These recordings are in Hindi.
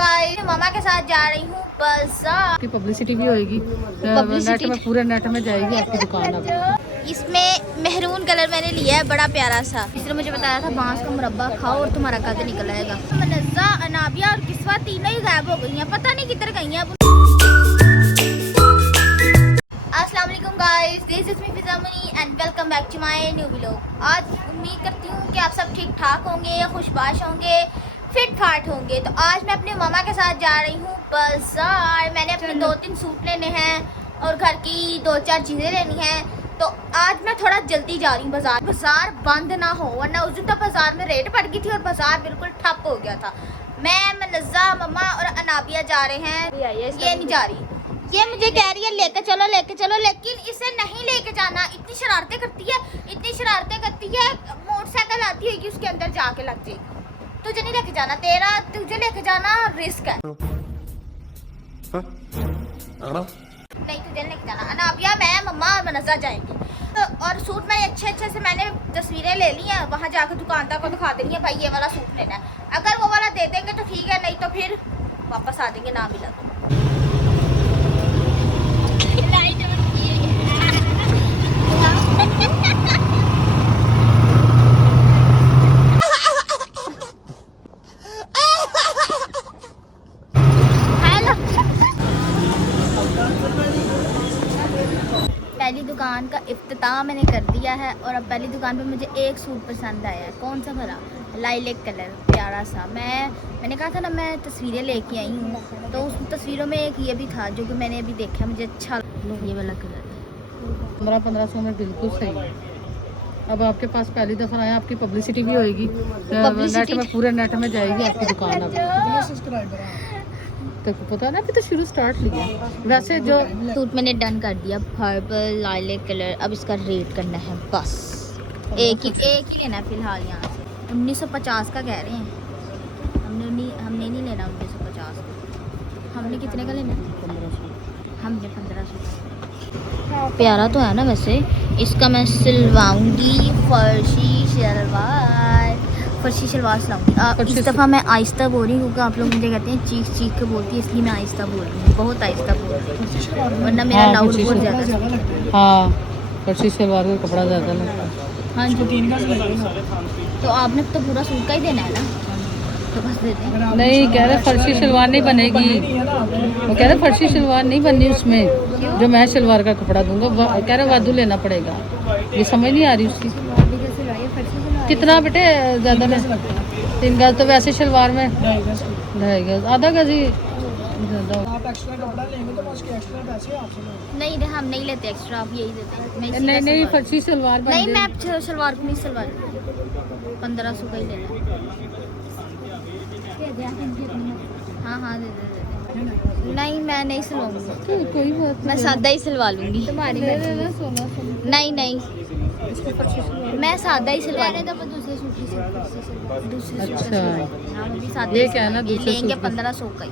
गाइस, मामा के साथ जा रही हूँ बाजार। की पब्लिसिटी भी होगी, नेट में पूरे नेट में जाएगी आपकी दुकान। अब इसमें मेहरून कलर मैंने लिया है, बड़ा प्यारा सा। इसने मुझे बताया था बांस का मुरब्बा खाओ और तुम्हारा कद निकल आएगा। मनज़्ज़ा, अनाबिया और किस्वा तीनों ही गायब हो गई हैं, पता नहीं किधर गई हैं। अस्सलाम वालेकुम guys, this is me Fiza Mani and welcome back to my new vlog. आज उम्मीद करती हूँ कि आप सब ठीक ठाक होंगे, खुशबाश होंगे, फिट फाट होंगे। तो आज मैं अपने मामा के साथ जा रही हूँ बाजार। मैंने अपने 2-3 सूट लेने हैं और घर की 2-4 चीज़ें लेनी हैं। तो आज मैं थोड़ा जल्दी जा रही हूँ बाजार बंद ना हो, वरना उस दिन तो बाजार में रेड पड़ गई थी और बाजार बिल्कुल ठप हो गया था। मैं मनज़्ज़ा, मम्मा और अनाबिया जा रहे हैं। ये नहीं जा रही, ये मुझे कह रही है लेके चलो, लेकिन इसे नहीं लेके जाना। इतनी शरारतें करती है, मोटरसाइकिल आती है कि उसके अंदर जाके लग जाएगी। तुझे नहीं लेके जाना, तुझे लेके जाना रिस्क है। नहीं, तुझे लेके जाना। अनाबिया, मैं, मम्मा और मनज़्ज़ा जाएंगे। तो और सूट मैं अच्छे से मैंने तस्वीरें ले ली हैं, वहाँ जाकर दुकानदार को दिखा देनी है, भाई ये वाला सूट लेना है। अगर वो वाला दे देंगे तो ठीक है, नहीं तो फिर वापस आ जाएंगे, ना मिला तो। पहली दुकान का इफ्तिताह मैंने कर दिया है और अब पहली दुकान पे मुझे एक सूट पसंद आया है। कौन सा भला? लाइलेक कलर, प्यारा सा। मैंने कहा था ना मैं तस्वीरें लेके आई हूँ, तो उस तस्वीरों में एक ये भी था जो कि मैंने अभी देखा, मुझे अच्छा ये वाला कलर 1500 में बिल्कुल सही है। अब आपके पास पहली दफ़ा आया, आपकी पब्लिसिटी भी होगी, नेट में पूरे नेट में जाएगी आपकी दुकान। अब तो पता ना, अभी तो शुरू स्टार्ट लिया। वैसे जो सूट मैंने डन कर दिया, पर्पल लाइलेक कलर। अब इसका रेट करना है बस। एक ही लेना है फिलहाल यहाँ से। 1950 का कह रहे हैं। हमने नहीं लेना 1950 का। हमने कितने का लेना है? 1500। हमने 1500। प्यारा तो है ना वैसे। इसका मैं सिलवाऊंगी फर्शी शलवार सिलाऊंगी। इस दफ़ा मैं आहिस्ता बोल रही हूँ क्योंकि आप लोग मुझे कहते हैं चीख के बोलती है, इसलिए मैं आहिस्ता बोल रही हूँ, बहुत आहिस्ता बोल रही हूँ, वरना मेरा लाउड बहुत ज़्यादा। हाँ, फर्शी शलवार का कपड़ा ज़्यादा लगता है। हाँ जी, तो आपने तो पूरा सूट का ही देना है ना, तो बस देते हैं। नहीं, कह रहे फर्शी शलवार नहीं बनेगी। वो कह रहे फर्शी शलवार नहीं बननी उसमें, जो मैं शलवार का कपड़ा दूंगा। कह रहे वादू लेना पड़ेगा। ये समझ नहीं आ रही उसकी कितना बेटे ज़्यादा में 3 गज तो वैसे शलवार में 2.5 गज, आधा गज ही ज़्यादा। आप एक्स्ट्रा कपड़ा लेंगे तो उसके एक्स्ट्रा पैसे आपसे नहीं, हम नहीं लेते एक्स्ट्रा, आप यही देते हैं। नहीं फर्शी शलवार नहीं, मैं शलवार को नहीं सिलवा, 1500 का ही लेना है। हाँ दे दे। नहीं, मैं नहीं सिलवाऊंगी, कोई बात मैं सादा ही सिलवा लूंगी। तुम्हारी नहीं, मैं सादा ही सिलवा रहे थे। दूसरे सूट की अच्छा, सादा ये क्या है ना, दूसरे लेंगे सूट 1500 का ही।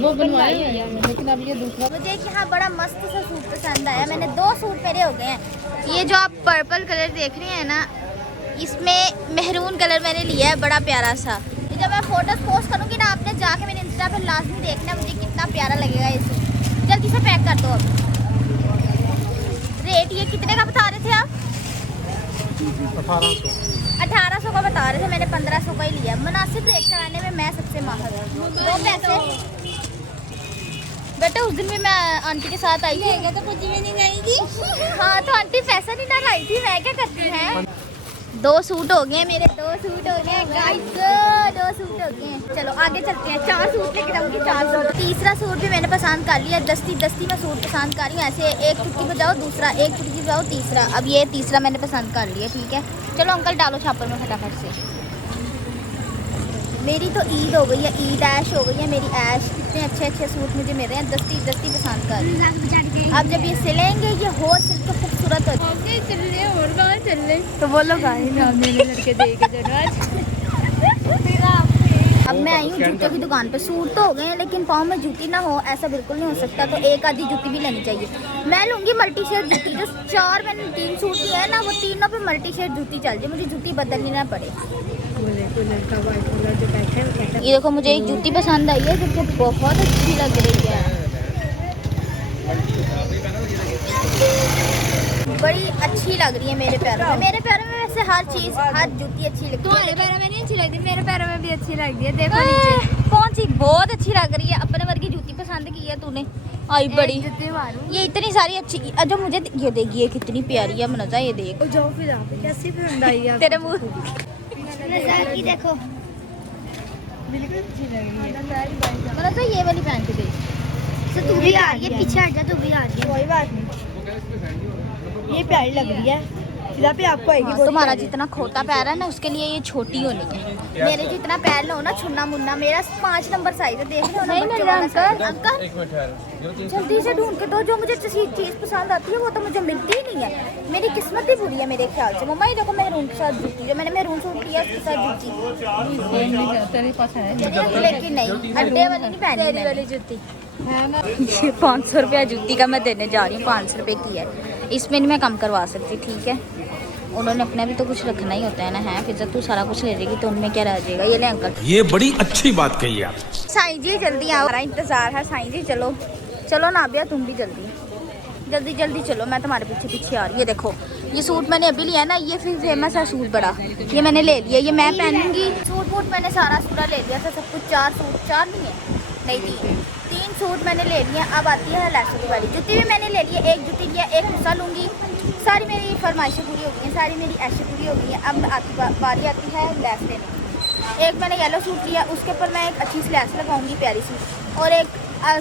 वो बनवाया है, लेकिन अब ये दूसरा। मुझे यहाँ बड़ा मस्त सा सूट पसंद आया। मैंने 2 सूट मेरे हो गए हैं। ये जो आप पर्पल कलर देख रहे हैं ना, इसमें मेहरून कलर मैंने लिया है, बड़ा प्यारा सा। जब मैं फोटोज पोस्ट करूँगी ना, आपने जाके मेरे इंस्टा पर लाजमी देखना मुझे कितना प्यारा लगेगा ये सूट। जल्दी से पैक कर दो। अब रेट ये कितने का बता रहे थे आप? 1800 का बता रहे थे, मैंने 1500 का ही लिया। मुनासिब रेट कराने में मैं सबसे माहिर हूँ। 2 पैसे बेटा, उस दिन भी मैं आंटी के साथ आई थी, तो कुछ भी नहीं आएगी। हाँ, तो आंटी पैसा नहीं ना लाई थी, मैं क्या करती है। 2 सूट हो गए मेरे, 2 सूट हो गए गाइस, 2 सूट हो गए। चलो आगे चलते हैं। 4 सूट लेके जाऊंगी, 4 सूट। तीसरा सूट भी मैंने पसंद कर लिया। दस्ती मैं सूट पसंद कर रही हूँ। ऐसे एक चुटकी बजाओ दूसरा, एक चुटकी बजाओ तीसरा। अब ये तीसरा मैंने पसंद कर लिया, ठीक है। चलो अंकल डालो छापर में फटाफट से। मेरी तो ईद हो गई है, ईद ऐश हो गई है मेरी ऐश। इतने अच्छे सूट मुझे मिल रहे हैं, दस्ती पसंद कर रही हूँ। अब जब ये सिलेंगे, ये हो सिल के खूबसूरत हो तो बोलो गाइस, मेरे लड़के देखे अब मैं आई हूँ जूतों की दुकान पे। सूट तो हो गए हैं लेकिन पाँव में जूती ना हो ऐसा बिल्कुल नहीं हो सकता, तो एक आधी जूती भी लेनी चाहिए। मैं लूँगी मल्टी शेड जूती। जो 4 मैंने 3 सूट किए हैं ना, वो तीनों पे मल्टी शेड जूती चल जाए, मुझे जूती बदलनी ना पड़े। ये देखो मुझे एक जूती पसंद आई है जो कि बहुत अच्छी लग रही है, बड़ी अच्छी लग रही है मेरे पैरों में। मेरे पैरों में वैसे हर चीज, हर जूती अच्छी लगती है। तुम्हारे पैरों में नहीं अच्छी लगती, मेरे पैरों में भी अच्छी लगती है। देखो नीचे कौन सी बहुत अच्छी लग रही है। अपने वर्गी जूती पसंद की है तूने। आई बड़ी जूती मारूं। ये इतनी सारी अच्छी जो मुझे ये देखिए कितनी प्यारी है मनजा, ये देख जाओ फिर आप कैसी पसंद आई है तेरे मुंह की देखो बिल्कुल अच्छी लग रही है। मनजा ये वाली पहन के देख। तो तू भी आ रही है, पीछे हट जा, तू भी आ रही है। कोई बात नहीं, ये प्यारी लग रही है। सीधा पे आपको आएगी। हाँ, तुम्हारा जितना खोता पैर है ना उसके लिए ये छोटी होनी है। मेरे जितना पैर लो ना छुन्ना मुन्ना, मेरा 5 नंबर साइज है। देख लो ना बच्चों वाला साइज। अंकल जल्दी से ढूंढ के दो, जो मुझे चीज पसंद आती है वो तो मुझे मिलती ही नहीं है। मेरी किस्मत ही बुरी है मेरे ख्याल से। मम्मा ये देखो मेहरून के साथ जूती, जो मैंने मेहरून सूट किया उसके साथ जूती, तेरे पास है लेकिन नहीं अड्डे वाली नहीं पहनी वाली जूती। है ना। ये 500 रुपया जूती का मैं देने जा रही हूँ, 500 रुपये की है। इसमें नहीं मैं कम करवा सकती, ठीक है। उन्होंने अपना भी तो कुछ रखना ही होता है ना। है फिर जब तू सारा कुछ ले जाएगी तो उनमें क्या रह जाएगा। ये ले अंकल। ये बड़ी अच्छी बात कही आप। साईं जी जल्दी आओ, हमारा इंतजार है। साईं जी चलो चलो नाबिया, तुम भी जल्दी जल्दी जल्दी चलो, मैं तुम्हारे पीछे पीछे आ रही हूँ। ये देखो ये सूट मैंने अभी लिया ना, ये फिर फेमस है सूट बड़ा, ये मैंने ले लिया, ये मैं पहनूंगी। सूट वूट मैंने सारा सूरा ले लिया था, सब कुछ 4 सूट, 4 नहीं है नहीं 3 सूट मैंने ले लिए। अब आती है लैसों वाली जूती भी मैंने ले ली है। एक जूती लिया, एक हिस्सा लूँगी। सारी मेरी फरमाइशें पूरी हो गई हैं, सारी मेरी ऐशें पूरी हो गई हैं। अब बारी आती है लैस लेने की। एक मैंने येलो सूट लिया, उसके ऊपर मैं एक अच्छी सी लैस लगाऊंगी प्यारी सी, और एक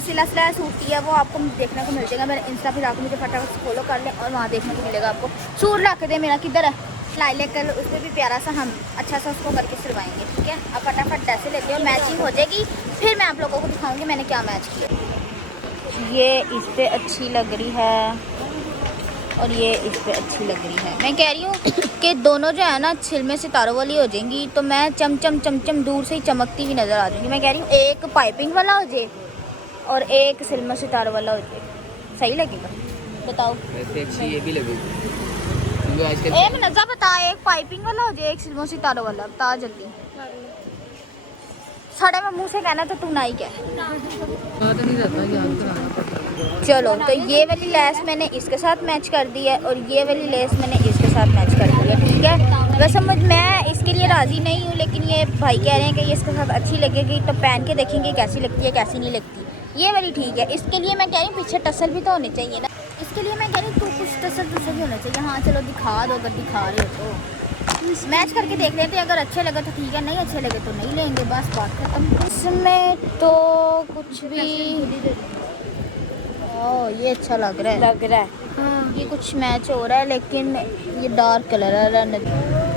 सिला सिलाया सूट लिया, वो आपको देखने को मिल जाएगा। मेरे इंस्टा पे जाकर मुझे फटाफट से फॉलो कर लें और वहाँ देखने को मिलेगा आपको। सूट ला के दे मेरा किधर है, लाई लेकर उस पर भी प्यारा सा हम अच्छा सा उसको करके सिलवाएंगे, ठीक है। अब फटाफट ड्रेसें लेते हो, मैचिंग हो जाएगी, फिर मैं आप लोगों को दिखाऊंगी मैंने क्या मैच किया। ये इस पे अच्छी लग रही है और ये इस पे अच्छी लग रही है। मैं कह रही हूँ कि दोनों जो है ना छिलमे सितारों वाली हो जाएंगी, तो मैं चमचम चमचम दूर से ही चमकती हुई नज़र आ जाऊँगी। मैं कह रही हूँ एक पाइपिंग वाला हो जाए और एक सिल्मा सितारों वाला हो जाए, सही लगेगा? बताओ। अच्छी ये भी लगेगी। आजकल एक नज़र बता, एक पाइपिंग वाला हो जाए, एक सिल्मा सितारों वाला, बता जल्दी। साढ़े में मुँह से कहना तो तू ना ही कह। बात नहीं रहता, याद कराना पड़ता। चलो तो ये वाली लेस मैंने इसके साथ मैच कर दी है और ये वाली लेस मैंने इसके साथ मैच कर दी है, ठीक है। वैसे मैं इसके लिए राज़ी नहीं हूँ, लेकिन ये भाई कह रहे हैं कि ये इसके साथ अच्छी लगेगी, तो पहन के देखेंगे कैसी लगती है कैसी नहीं लगती। ये वाली ठीक है। इसके लिए मैं कह रही हूँ पीछे टसल भी तो होने चाहिए ना, इसके लिए मैं कह रही हूँ तू कुछ टसल भी होना चाहिए। हाँ चलो दिखा दो, अगर दिखा रहे हो तो मैच करके देख लेते हैं, अगर अच्छे लगे तो ठीक है, नहीं अच्छे लगे तो नहीं लेंगे, बस बात खत्म। इसमें तो कुछ भी ये अच्छा लग रहा है हाँ। ये कुछ मैच हो रहा है लेकिन ये डार्क कलर है।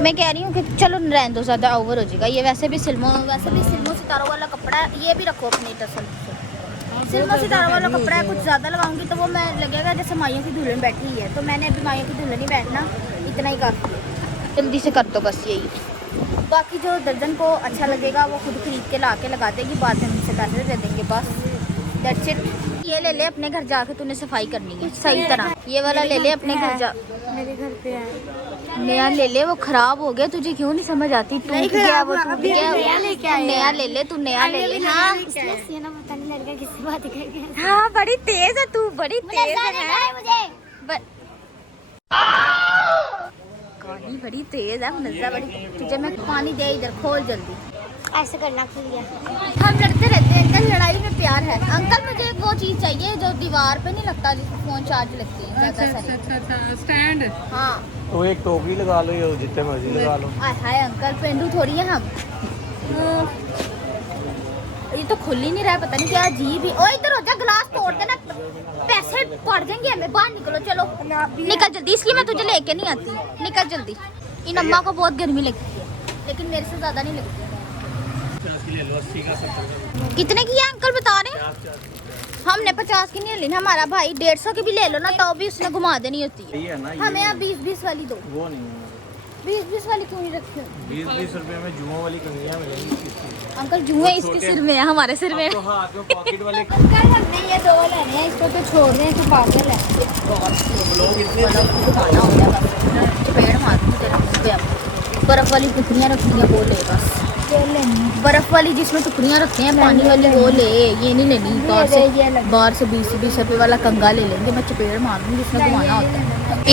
मैं कह रही हूँ कि चलो रहने दो, ज़्यादा ओवर हो जाएगा ये। वैसे भी सिल्मो सितारों वाला कपड़ा है, ये भी रखो अपनी टसल से। सिल्मो सितारों वाला कपड़ा है, कुछ ज़्यादा लगाऊंगी तो वो मैं लगेगा जैसे माइयों की दुल्हन बैठी हुई है, तो मैंने अभी माइयों की दुल्हन ही बैठना, इतना ही काफ़ी है। जल्दी से कर दो बस यही। बाकी जो दर्जन को अच्छा लगेगा वो खुद खरीद के ला के लगा देगी, बाद में मुझसे पैसे दे देंगे, बस दैट्स इट। ये ले ले अपने घर जाके, तूने सफाई करनी है सही तरह। ये वाला ले ले अपने घर जा, मेरे घर पे है। नया ले ले, वो खराब हो गया, तुझे क्यों नहीं समझ आती? टूट गया वो, टूट गया। नया ले ले, तू नया ले ले। हाँ पता नहीं लड़का किससे बात कर गया। हाँ बड़ी तेज है तू, बड़ी तेज है। कहानी बड़ी तेज है मुनज़्ज़ा, बड़ी। तुझे मैं पानी दे, इधर खोल जल्दी। ऐसे करना चाहिए। हम लड़ते रहते हैं अंकल, लड़ाई में प्यार है। अंकल मुझे वो चीज़ चाहिए जो दीवार पे नहीं लगता, जिसमें फ़ोन चार्ज लगती है ज़्यादा सारी। स्टैंड। हाँ तो एक टोकरी लगा लो या जितने मर्जी लगा लो। हाय अंकल, पेंडू थोड़ी है हम। ये तो खुल ही नहीं रहा है, पता नहीं क्या अजीब ही। ओ इधर हो जा, गिलास तोड़ देना, पैसे पड़ जाएंगे हमें। बाहर निकलो, चलो निकल जल्दी, इसलिए मैं तुझे लेके नहीं आती। निकल जल्दी। इन अम्मा को बहुत गर्मी लगती है, लेकिन मेरे से ज़्यादा नहीं लगती। कितने की है अंकल बता रहे? हमने 50 की नहीं लेनी, हमारा भाई 150 की भी ले लो ना, तो भी उसने घुमा देनी होती है। हमें आप 20-20 वाली दो। वो नहीं 20-20 वाली क्यों नहीं रखी हो? 20-20 रुपए में जुओं वाली कंघियाँ मिलेंगी। अंकल जुए इसके सिर में है, हमारे सिर में। तो हाथ में पॉकेट वाले अंकल हमने ये 2 लेने हैं, इसको तो छोड़ दें तो बाद में लेंगे। चपेड़ मार दूँ तेरे मुँह पे अब। बर्फ़ वाली टुकड़ियाँ रखी हैं वो ले बस। बर्फ़ वाली जिसमें टुकड़ियाँ रखी हैं पानी वाली वो ले, ये नहीं लेनी। बाहर से 20-20 रुपये वाला कंगा ले लेंगे, मैं चपेड़ मार दूँगी जिसमें घुमाना होता है।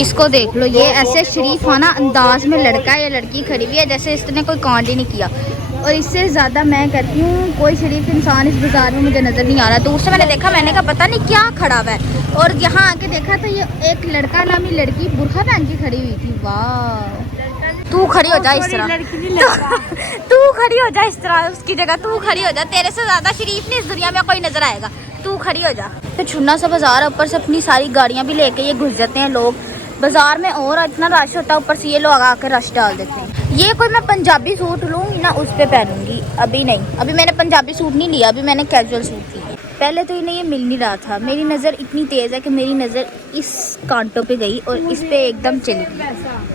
इसको देख लो, ये ऐसे शरीफाना अंदाज में लड़का या लड़की खड़ी हुई है जैसे इसने कोई कांड ही नहीं किया। और इससे ज़्यादा मैं कहती हूँ कोई शरीफ इंसान इस बाज़ार में मुझे नज़र नहीं आ रहा। दूर से मैंने देखा, मैंने कहा पता नहीं क्या खड़ा हुआ है, और यहाँ आके देखा तो ये एक लड़का नामी लड़की बुरखा पहन के खड़ी हुई थी। वाह, तू खड़ी हो जा इस तरह, तू खड़ी हो जा इस तरह, उसकी जगह तू खड़ी हो जा। तेरे से ज़्यादा शरीफ नहीं इस दुनिया में कोई नज़र आएगा, तू खड़ी हो जा। तो छुन्ना सा बाज़ार, ऊपर से अपनी सारी गाड़ियाँ भी लेके ये घुस जाते हैं लोग बाज़ार में, और इतना रश होता है, ऊपर से ये लोग आकर रश डाल देते हैं। ये कोई मैं पंजाबी सूट लूँगी ना उस पर पहनूंगी, अभी नहीं, अभी मैंने पंजाबी सूट नहीं लिया, अभी मैंने कैजुअल सूट लिया। पहले तो इन्हें ये मिल नहीं रहा था, मेरी नज़र इतनी तेज़ है कि मेरी नज़र इस कांटों पे गई और इस पे एकदम चली गई।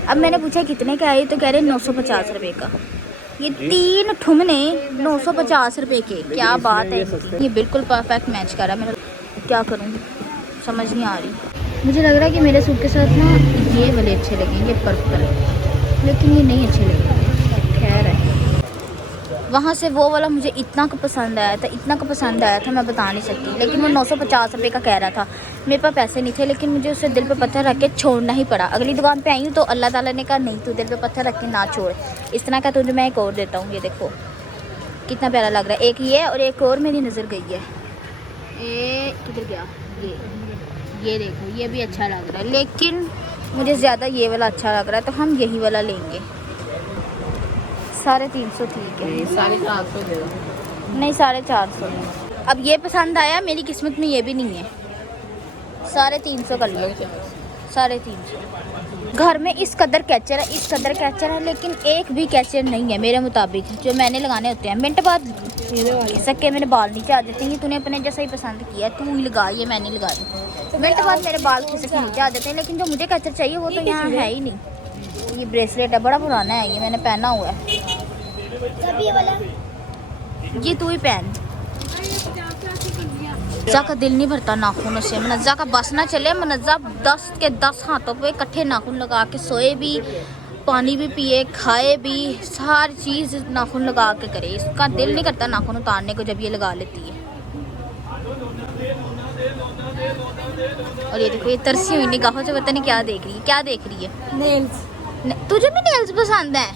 अब मैंने पूछा कितने का है, तो कह रहे 950 रुपये का। ये 3 ठुमने 950 रुपये के, क्या बात है। ये बिल्कुल परफेक्ट मैच कर रहा है, मेरा क्या करूँ समझ नहीं आ रही। मुझे लग रहा है कि मेरे सूट के साथ ना ये वाले अच्छे लगेंगे पर्पल, लेकिन ये नहीं अच्छे लगेंगे। खैर है, वहाँ से वो वाला मुझे इतना का पसंद आया था, इतना का पसंद आया था मैं बता नहीं सकती, लेकिन वो 950 रुपये का कह रहा था। मेरे पास पैसे नहीं थे, लेकिन मुझे उसे दिल पे पत्थर रख के छोड़ना ही पड़ा। अगली दुकान पे आई हूँ तो अल्लाह ताला ने कहा नहीं, तू दिल पे पत्थर रख के ना छोड़, इस तरह का तुझे मैं एक और देता हूँ। ये देखो कितना प्यारा लग रहा है। एक ये और एक और मेरी नज़र गई है, ये किधर गया, ये देखो, ये भी अच्छा लग रहा है, लेकिन मुझे ज़्यादा ये वाला अच्छा लग रहा है, तो हम यही वाला लेंगे। 350 ठीक है, 450 दे दो। नहीं 450 नहीं। अब ये पसंद आया, मेरी किस्मत में ये भी नहीं है, 350 कर लो, 350। घर में इस कदर कैचर है, इस कदर कैचर है, लेकिन एक भी कैचर नहीं है मेरे मुताबिक, जो मैंने लगाने होते हैं। मिनट बाद सके मेरे बाल नीचे आ जाते हैं। ये तूने अपने जैसा ही पसंद किया, तू ही लगा, ये मैंने लगाई। मिनट बाद मेरे बाल खिसक के नीचे आ जाते हैं, लेकिन जो मुझे कैचर चाहिए वो तो यहाँ है ही नहीं। ये ब्रेसलेट है, बड़ा पुराना है, ये मैंने पहना हुआ है। ये तू ही पहन। मनज़्ज़ा का दिल नहीं भरता नाखूनों से, मनज़्ज़ा का बस ना चले। मनज़्ज़ा 10 के 10 हाथों पे इकट्ठे नाखून लगा के सोए भी, पानी भी पिए, खाए भी, सारी चीज़ नाखून लगा के करे। इसका दिल नहीं करता नाखून उतारने को जब ये लगा लेती है। और ये देखो, ये तरसी हुई निगाहों से पता नहीं क्या देख रही है, क्या देख रही है। नेल्स। तुझे भी नेल्स पसंद है?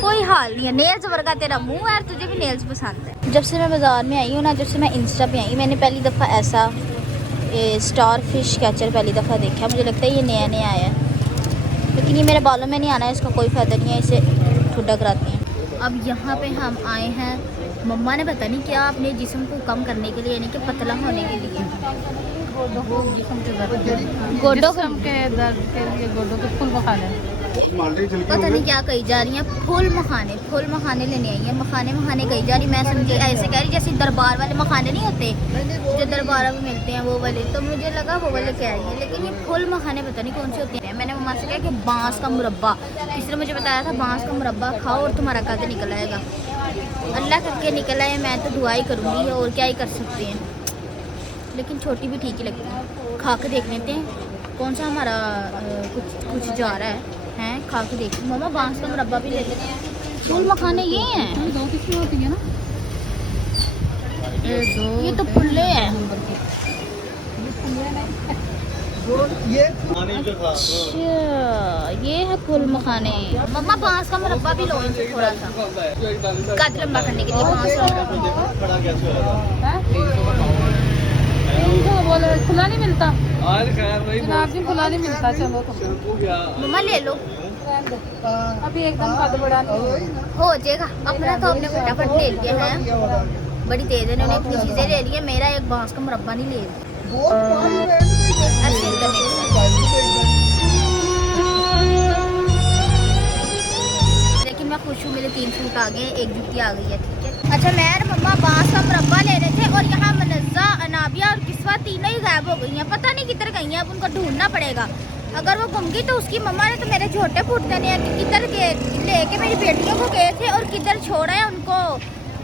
कोई हाल नहीं है, नेल्स वर्गा तेरा मुंह है, तुझे भी नेल्स पसंद है। जब से मैं बाज़ार में आई हूँ ना, जब से मैं इंस्टा पे आई, मैंने पहली दफ़ा ऐसा स्टार फिश कैचर पहली दफ़ा देखा। मुझे लगता है ये नया नया आया है, लेकिन ये मेरे बालों में नहीं आना है, इसका कोई फ़ायदा नहीं है, इसे ठुड्डा कराती हैं। अब यहाँ पे हम आए हैं, मम्मा ने पता नहीं क्या अपने जिस्म को कम करने के लिए, यानी कि पतला होने के लिए, गोडों के दर्द के लिए गोडों के फूल मखाने, पता नहीं क्या कही जा रही हैं, फूल मखाने लेने आई है। मखाने कही जा रही, मैं समझी ऐसे कह रही जैसे दरबार वाले मखाने नहीं होते जो दरबार में मिलते हैं वो वाले, तो मुझे लगा वो वाले कह रही है, लेकिन ये फूल मखाने पता नहीं कौन से होते हैं। मैंने मम्मा से कहा कि बांस का मुरब्बा, किसी ने मुझे बताया था बांस का मुरब्बा खाओ और तुम्हारा कद निकल आएगा। अल्लाह करके निकल आए, मैं तो दुआ ही करूँगी, और क्या ही कर सकते हैं। लेकिन छोटी भी ठीक ही लगती है, खा के देख लेते हैं कौन सा हमारा कुछ जा रहा है, खा के देख। मम्मा बांस का मुरब्बा भी ले लेते हैं। फूल मखाने ये हैं, 2 किस्में होती है ना, ये तो फुल्ले हैं। अच्छा ये है फूल मखाने। मम्मा बांस का मुरब्बा भी लो इनसे थोड़ा सा, कद लंबा करने के लिए बांस का मुरब्बा। खुला नहीं मिलता जनाब जी, खुला नहीं मिलता। चलो तो मम्मा ले लो, अभी एकदम कद बड़ा हो जाएगा अपना, तो आपने फटाफट ले लिया है, बड़ी तेज है, उन्होंने अपनी चीज़ें ले ली है, मेरा एक बांस का मुरब्बा नहीं ले लिया। लेकिन मैं खुश हूँ, मेरे 3 सूट आ गए, एक जुत्ती आ गई है, ठीक है। अच्छा मैं और मम्मा बांस का मुरब्बा ले रहे थे, और यहाँ मनज़्ज़ा, अनाबिया और किस्वा तीनों ही गायब हो गई हैं, पता नहीं किधर गई हैं, अब उनको ढूंढना पड़ेगा। अगर वो गुम गई तो उसकी मम्मा ने तो मेरे झोटे फूट देने हैं कि किधर लेके मेरी बेटियों को गए थे और किधर छोड़ा है उनको।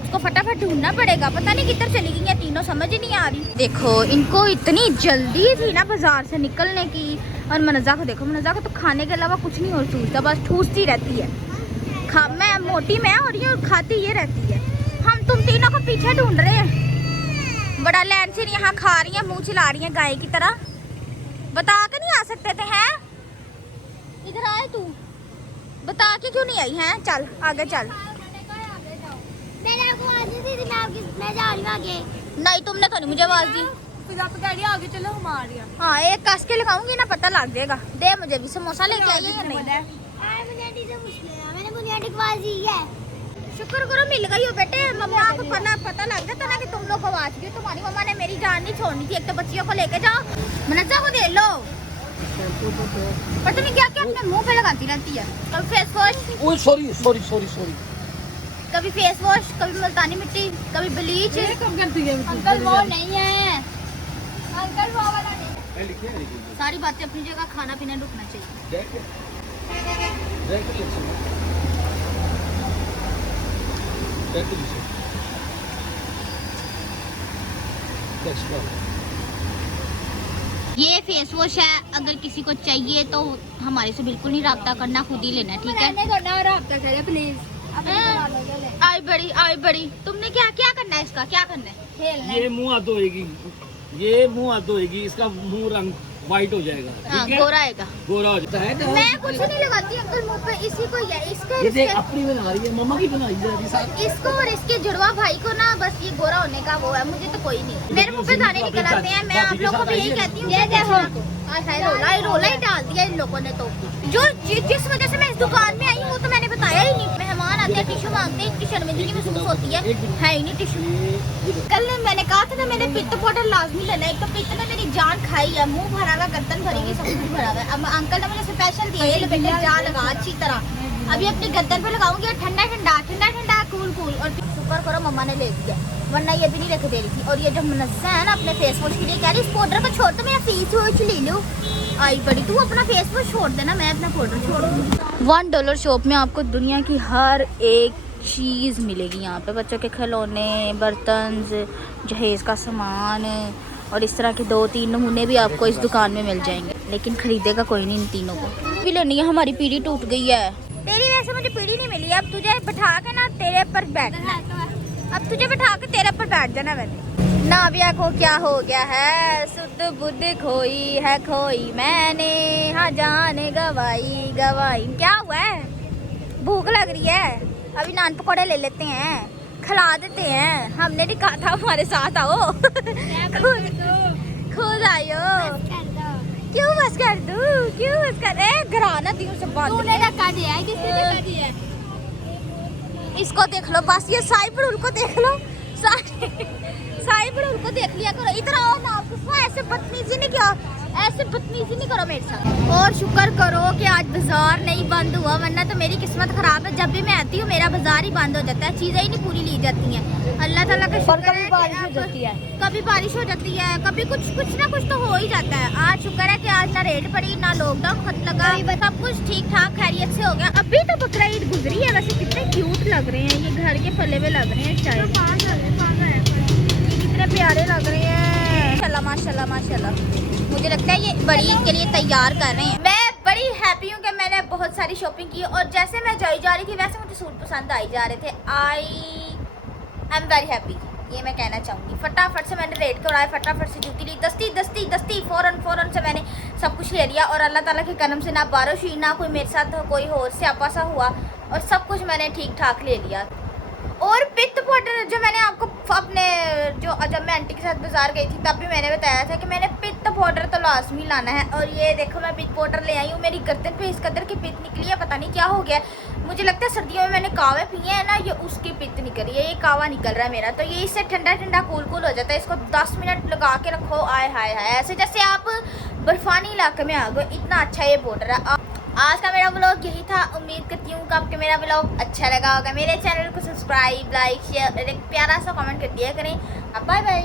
उसको फटाफट ढूंढना पड़ेगा, पता नहीं किधर चली गई है तीनों, समझ ही नहीं आ रही। देखो इनको इतनी जल्दी थी ना बाजार से निकलने की। और मनज़ा को देखो, मनज़ा को तो खाने के अलावा कुछ नहीं और सूझता, बस ठूसती रहती है। मैं मोटी मैं हो रही हूँ और खाती ये रहती है। हम तुम तीनों को पीछे ढूंढ रहे हैं। बड़ा लैंड से यहाँ खा रही है, मुँह चिल्ला रही है गाय की तरह। बता के नहीं आ सकते थे हैं? इधर आए तू, बता के क्यों नहीं आई हैं? चल आगे चल। मैं जा रही हूँ आगे। नहीं तुमने तो नहीं मुझे आवाज दी। फिर आप गाड़ी आगे चलो, हम आ रही हैं। हाँ एक कस के लगाऊंगी ना, पता लग जाएगा। दे मुझे भी समोसा लेके आई है या नहीं? मैंने बुनियादी की आवाज दी है। शुक्र करो मिल गई हो बेटे। मम्मा को पता लग जाता ना कि तुम लोग आवाज दी। तुम्हारी मम्मा ने मेरी जान नहीं छोड़नी थी। एक तो बच्चियों को लेके जाओ, मनज़ा को दे लो। पता नहीं क्या क्या अपने मुंह पे लगाती रहती है। कभी फेस वॉश, सॉरी कभी फेस वॉश, कभी मुल्तानी मिट्टी, कभी ब्लीच। कब करती है? अंकल वो नहीं है, अंकल वो वाला नहीं। सारी बातें अपनी जगह, खाना पीना रुकना चाहिए। ये फेस वॉश है, अगर किसी को चाहिए तो हमारे से बिल्कुल नहीं रब्ता करना, खुद ही लेना, ठीक है? प्लीज आई बड़ी तुमने क्या क्या करना है? इसका क्या करना है? ये मुंह हाथ धोएगी, ये मुंह हाथ धोएगी, इसका मुंह रंग व्हाइट हो जाएगा, हाँ, ठीक है? गोरा आएगा। गोरा हो जाता है ना। मैं कुछ नहीं लगाती अंकल मुंह पे, इसी को ही है। ये देख अपनी बना रही है, मम्मा की बनाई है अभी साथ। इसको और इसके जुड़वा भाई को ना बस ये गोरा होने का वो है, मुझे तो कोई नहीं। मेरे मुंह पे दाने निकल आते हैं। मैं आप लोगों को भी यही कहती हूँ, ये देखो रोला ही डाल दिया इन लोगों ने। तो जो जिस वजह से मैं इस दुकान में आई हूँ तो मैंने बताया ही नहीं। मेहमान आते हैं टिश्यू मांगते हैं, इतनी शर्मिंदगी महसूस होती है ही नहीं टिश्यू। कल मैंने कहा था ना मैंने पित्त पाउडर लाजमी लेना है। एक तो पित्त ने मेरी जान खाई है, मुंह भरा हुआ, गर्दन भरी हुई, सब कुछ भरा हुआ है। अब अंकल ने मुझे स्पेशल दिया, ये बेटे जा लगा अच्छी तरह। अभी अपनी गर्दन पे लगाऊंगी और ठंडा ठंडा कूल और शुक्र करो मम्मा ने ले दिया, वरना ये भी नहीं रख दे रही थी। और ये जो मनज़ा है ना अपने फेस वॉश के लिए कह रही इस पाउडर को छोड़, तो मेरा फेस वॉश ले लो। आई बड़ी तू अपना फेस वॉश छोड़ देना, मैं अपना पाउडर छोड़ दूँगी। $1 शॉप में आपको दुनिया की हर एक चीज़ मिलेगी। यहाँ पे बच्चों के खिलौने, बर्तन, जहेज़ का सामान और इस तरह के 2-3 नमूने भी आपको इस दुकान में मिल जाएंगे। लेकिन खरीदेगा कोई नहीं इन तीनों को भी लेनी है। हमारी पीढ़ी टूट गई है। तेरी वैसे मुझे पीढ़ी नहीं मिली। अब तुझे बैठा के ना तेरे पर बैठना, अब तुझे बैठा के तेरे पर बैठ जाना। मैंने नाविया को क्या हो गया है, सुध बुद्ध खोई है खोई मैंने, हाँ जाने गवाई क्या हुआ है? भूख लग रही है, अभी नान पकौड़े ले लेते हैं, खिला देते हैं। हमने नहीं कहा था हमारे साथ आओ। खुद आयो। क्यों बस कर घराना दी सब बात। तूने धक्का दिया है, किसने धक्का दिया है? इसको देख लो बस, ये साइबर को देख लो, साइबर को देख लिया करो। इधर आओ ना, आपको ऐसे बदतमीजी नहीं किया, ऐसे बदतमीजी नहीं करो मेरे साथ। और शुक्र करो कि आज बाजार नहीं बंद हुआ, वरना तो मेरी किस्मत खराब है। जब भी मैं आती हूँ मेरा बाजार ही बंद हो जाता है, चीजें ही नहीं पूरी ली जाती हैं। अल्लाह ताला का शुक्र है। कभी बारिश हो जाती है, कभी बारिश हो जाती है, कभी कुछ ना कुछ तो हो ही जाता है। आज शुक्र है कि आज ना रेड पड़ी, ना लॉकडाउन खत लगा, सब कुछ ठीक ठाक खैरियत से हो गया। अभी तो बकरा ईद गुजरी है। वैसे कितने क्यूट लग रहे हैं ये, घर के फले हुए लग रहे हैं शायद, कितने प्यारे लग रहे हैं। माशाल्लाह। मुझे लगता है ये बड़ी ईद के लिए तैयार कर रहे हैं। मैं बड़ी हैप्पी हूँ कि मैंने बहुत सारी शॉपिंग की और जैसे मैं जा रही थी वैसे मुझे सूट पसंद आई जा रहे थे। आई एम वेरी हैप्पी, ये मैं कहना चाहूँगी। फटाफट से मैंने रेट कराया, फटाफट से जूती ली, दस्ती फ़ौरन से मैंने सब कुछ ले लिया। और अल्लाह ताला के करम से ना बारिश हुई, ना कोई मेरे साथ कोई और स्यापा सा हुआ, और सब कुछ मैंने ठीक ठाक ले लिया। और पित्त पाउडर जो मैंने आपको अपने जब मैं आंटी के साथ बाजार गई थी तब भी मैंने बताया था कि मैंने पित्त पाउडर तो लाजमी लाना है। और ये देखो मैं पित्त पाउडर ले आई हूँ। मेरी गर्दन पे इस कदर की पित्त निकली है, पता नहीं क्या हो गया। मुझे लगता है सर्दियों में मैंने कावे पिए हैं ना, ये उसकी पित्त निकल रही है, ये कावा निकल रहा है मेरा। तो ये इससे ठंडा कूल हो जाता है। इसको 10 मिनट लगा के रखो, आय हाय ऐसे जैसे आप बर्फानी इलाके में आ गए, इतना अच्छा ये पाउडर है। आज का मेरा व्लॉग यही था। उम्मीद करती हूँ कि आपको मेरा व्लॉग अच्छा लगा होगा। मेरे चैनल को सब्सक्राइब, लाइक, शेयर और एक प्यारा सा कमेंट कर दिया करें। अब बाय बाय।